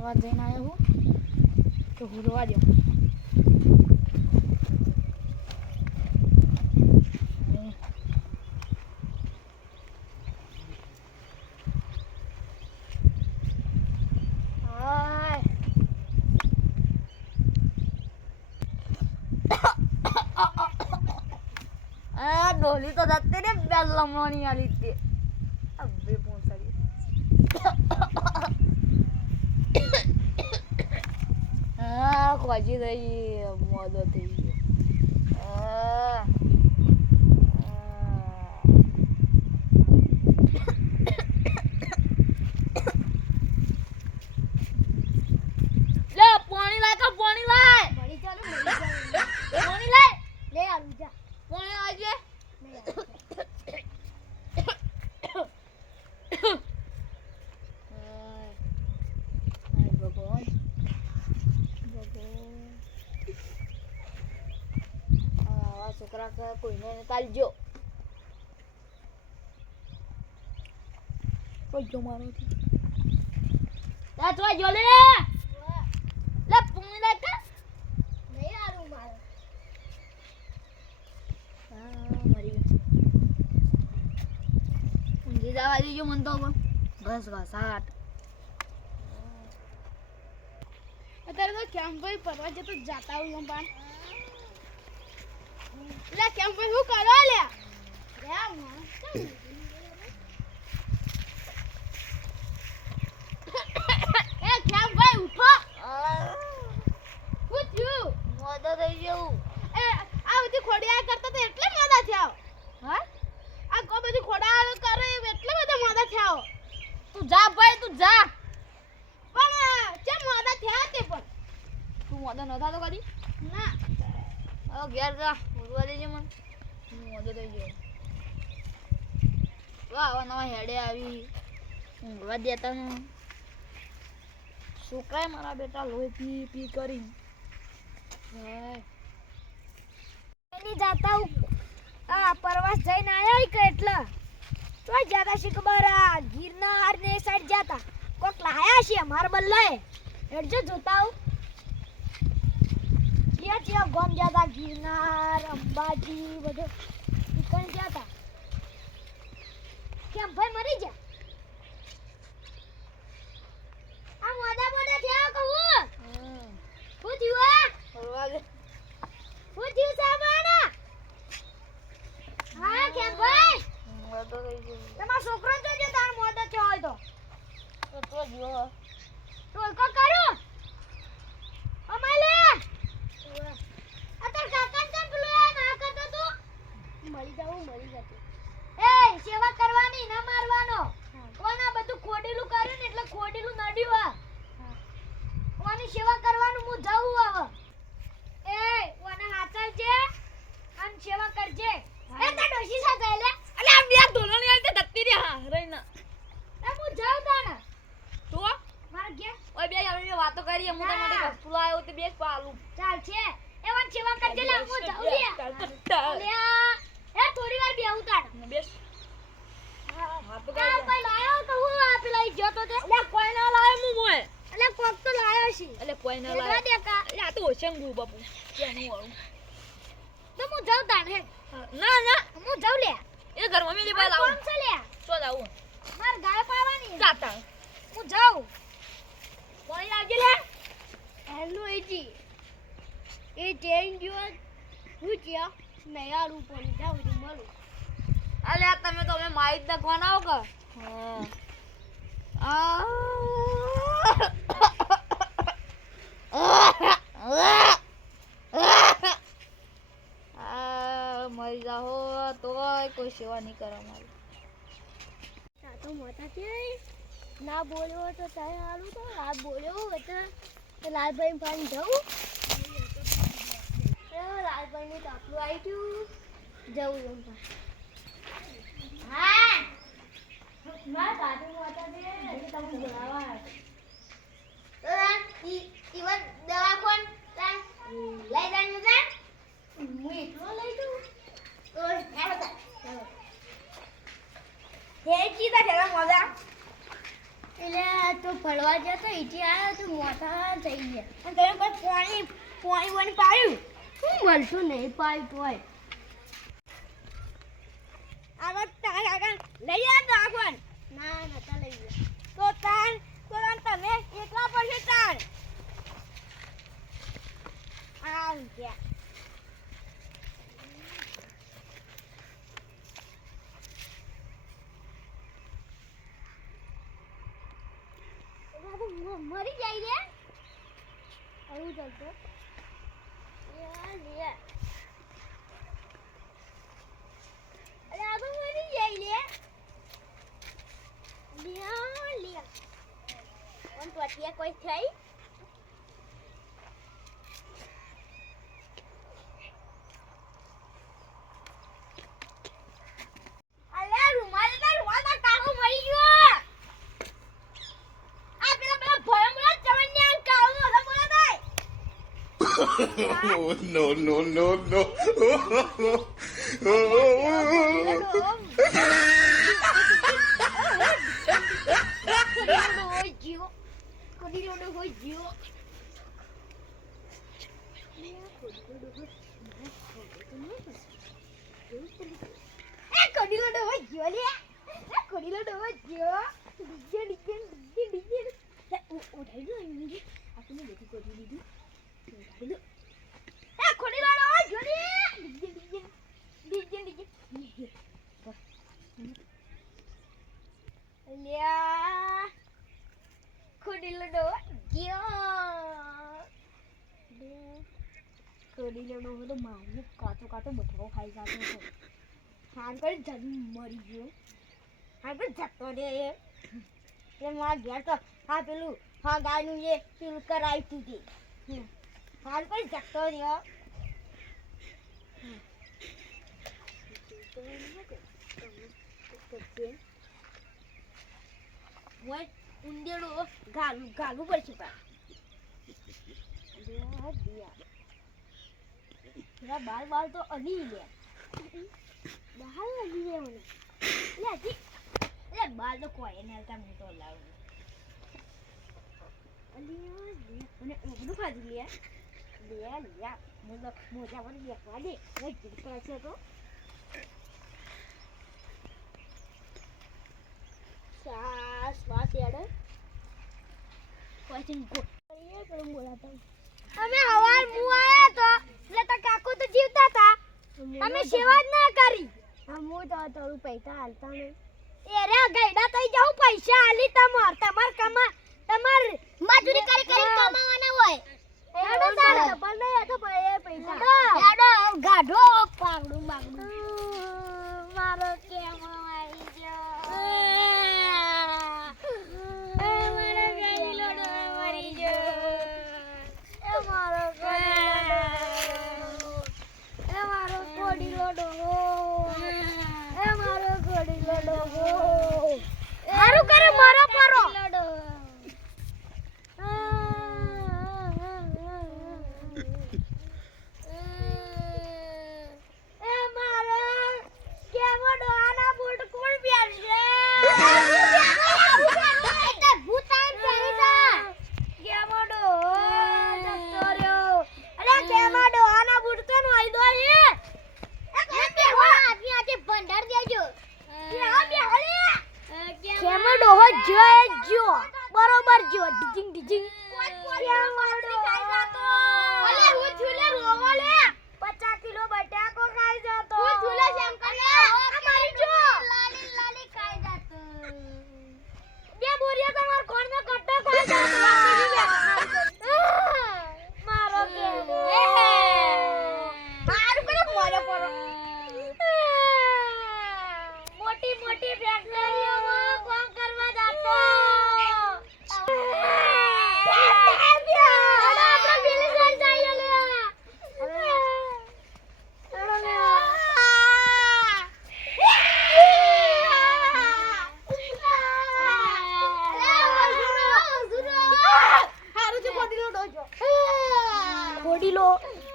પરવા જઈને આવ્યો હું તો હુરવા દો ડોલી તો જતી ને બેલ લમવાની આ રીતે અબે પહોંચાડી ખોજી થઈ મોદો થઈ ગયો લે પાણી લાય કા પાણી લાય પાણી ચાલુ પાણી લાય લે આલુ જા પાણી આવજે છોકરા કોઈને કાલજો કોઈ જો મારો તા તો જો લે લે પૂણી લે કે નહીં આરું મારો મરી ઊંઘી જવા દીજો મન તો ઘસ ઘસાટ અત્યારે તો કેમ ભાઈ પરવા જતો જાતા હું પણ લે કેમ ભાઈ હું કરો લે એ કેમ ભાઈ ઉઠો હું થયું મોદો થઈ ગયો એ આ બધી ખોડિયા કરતા તો એટલે મોદા થયા હા આ કો બધી ખોડા કરે એટલે બધા મોદા થયા તું જા ભાઈ તું જા પણ કેમ મોદા થયા તે પણ તું મોદા ન થાતો કદી ના ઓ ઘેર જા ઉડવા દેજે મને મોદો થઈ ગયો વાહ નવા હેડે આવી ઊંઘવા દેતા ને છોકરાએ મારા બેટા લોહી પી પી કરી એની જાતા આ પ્રવાસ જઈને આયા કે એટલે તો જાતા શીખબર આ ગિરનાર ને સાઈડ જાતા કોક લાયા છે માર્બલ લાય હેડજો જોતા હું ક્યાં ગોમ જાતા ગિરનાર અંબાજી બધે કોણ જાતા કેમ ભાઈ મરી જા આ મોદા મોદા થયા કહું હું થયું ફરવા દે હું થયું સાબાના હા કેમ ભાઈ મોદો થઈ ગયો તમારો છોકરો તો જે તાર મોદો થયો હોય તો જો ટોલકો કરો અમાલે અતર કાકા તન પેલો ના કરતો તું મરી જતો એ સેવા કરવાની ના મારવાનો કોના બધું ખોડેલું કર્યું ને એટલે ખોડેલું નડ્યું આ કોની સેવા કરવાનું હું જાઉં હવે એ કોને હાચલજે અને સેવા કરજે એ તા ડોશી સાથે લે અલે આ બે ધોલો ની આલતે દત્તી રે હા રઈના એ હું જાઉં તાણા તો માર ગયા ઓય બે આવી વાતો કરીએ હું તમારી વસ્તુ લાયો તે બે પાલું ચાલ છે એવન સેવા કરજે લે હું જાઉં લે અલ્યા એ થોડી વાર બેહું તાણ બેસ હા તો ભાઈ લાયો તો હું આપી લઈ ગયો તો તે અલે કોઈ ના લાયો હું મોય અલે કોક તો લાયો છે અલે કોઈ ના લાયો દે કા અલે આ તો ઓછંગુ બાપુ કેનું આવું તો હું જાઉં તાણ હે ના ના હું જાઉં લે એ ઘર મમ્મી લે બાલ આવું કોણ છે લે સો જાઉં માર ગાય પાવાની જાતા હું જાઉં કોઈ લાગે લે હેલો એજી એ ટેન જો હું ક્યાં નહીં આલું પણ જાઉં તો મળું અલે આ તમે તો અમે માઈક દખવાના આવો કે મરી જાઓ તો કોઈ સેવા નહીં કરે મારી તો મોટા છે ના બોલ્યો તો તારે આલું તો આ બોલ્યો એટલે લાલભાઈ પાણી જવું લાલભાઈ તાપલું આવી ગયું જવું હા મારા દાદુ મોટા છે હજી તમે બોલાવા તો ઈવન દવા કોણ લઈ જાણ જા હું એટલો લઈ દઉં તો હેલો તા હે કીધા ખેલા મજા એટલે તો ફળવા જતો ઈથી આવ્યો તો મોટા થઈ ગયા અને તમે કોઈ પાણી પાણી પાડ્યું શું મળતું નહીં પાઈ તોય આવા તાર આગળ લઈ આ રાખવાન ના નતા લઈ ગયા તો તમે એકલા પડશે તાર આવ ગયા મરી જાય રે આવું ચાલતો લે અરે આ તો મરી જાય લે ઓન તો અત્યારે કોઈ થઈ અલે રૂમાલ તા કાકો મરી ગયો no, no, no, no. તો મારું કાચો બટકો ખાઈ જતો છે હાર પર જન્મ મરી ગયો હાર પર જતો રે એ મારા ઘેર તો હા પેલું હા ગાયનું એ પેલું કરાવી તું હાર પર જતો રહ્યો ઉંદેડો ગાલું પડશે પા બાલ તો અલી લે બહાર અલી લે મને લે બાલ તો કોઈ ને આવતા હું તો લાવું અલી મને ઓગડું ખાધું લે મોજા પર બેસવા દે છે તો શ્વાસ યાડે પછી બોલાતા અમે હવાર મુ આયા તો એટલે તો કાકો તો જીવતા હતા અમે સેવા જ ના કરી મુ તો થોડું પૈસા હાલતા ને એ રે ગઈડા થઈ જાવ પૈસા હાલી તમાર મજૂરી કરી કમાવાના હોય એડો તારે પણ નહીં તો પૈસા એડો ગાઢો પાગડું મારો કેમ આવી ગયો હારું કરે મારો પરો એ મારો કેવો ડોહાના બૂટ કોણ પહેરશે એટલે ભૂતાઈ પહેરી તા કેવો ડોહો જતો રહ્યો અરે કેવો ડોહાના બૂટ તો નોઈ દો એ બેહો આદમી આજે ભંડાર દેજો કેમો ડોહો જો બરોબર જો ડીજિંગ અલે હું છુલે રોવો લે 50 કિલો બટાકો ખાઈ જતો હું છુલે જેમ કરે મારી જો લાલી ખાઈ જતો બે બોરિયા તમાર કોણનો કટ્ટો ખાઈ જતો મારો કેમો મારું કરે મોરે પરો મોટી ફેક્ટરીઓમાં કામ કરવા જાતો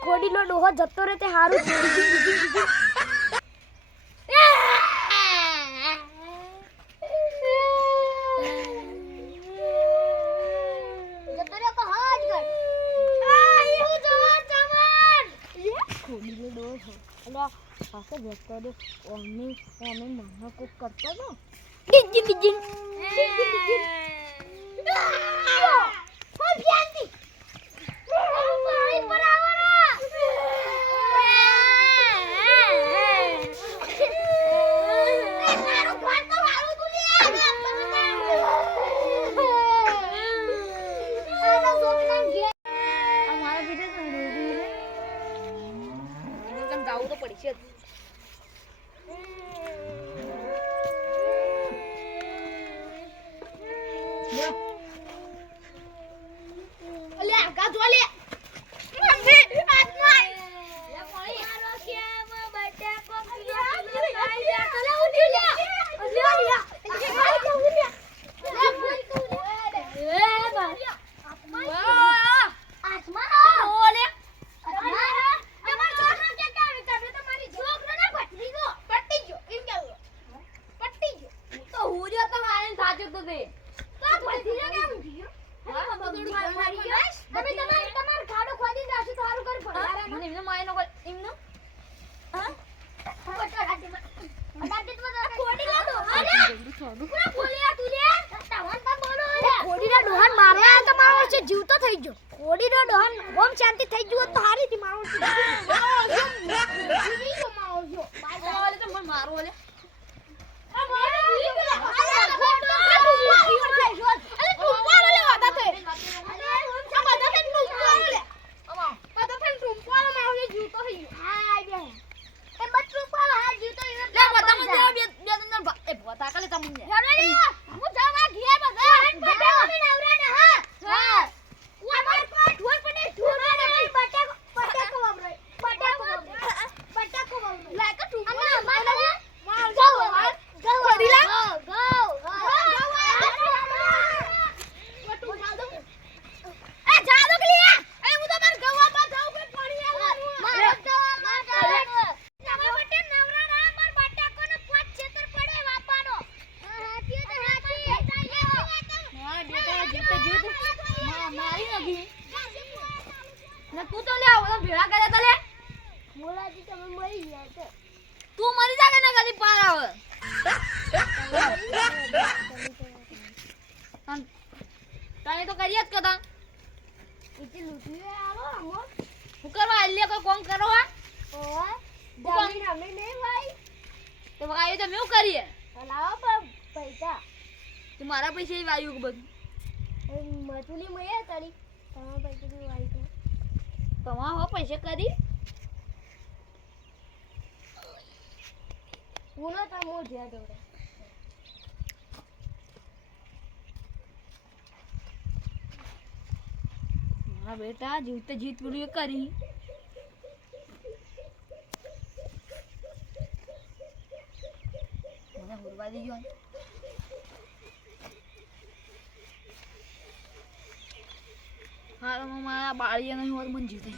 ખોડીલો ડોહો જતો રહે તે હારું જતો પાસે જતો દે ઓમી મને કોક કરતો તો ડિંગ ડિંગ અમારા બીજે જાવું તો પડશે જ. જીવતો થઈ ગયો કોડીનો ડોહન ઓમ શાંતિ થઈ ગયો તો હારી થી મારો તું મરી જા કે ના કદી પાર આવે તને તો કરીએ જ કદા હું કરવા આલ્યા કોઈ કોમ કરો હા તો વાયુ તો મેં કરીએ પૈસા તો મારા પૈસા ઈ વાયુ બધું મજૂરી મળે તારી તમારા પૈસા બી વાઈ તો તમારા હો પૈસા કરી પૂરો તો મો જ્યાં દોડે મારા બેટા જીવતે જીત પૂરી કરી મને હુરવા દીજો હા મારા બાળીએ નહીં હોત મને જીતે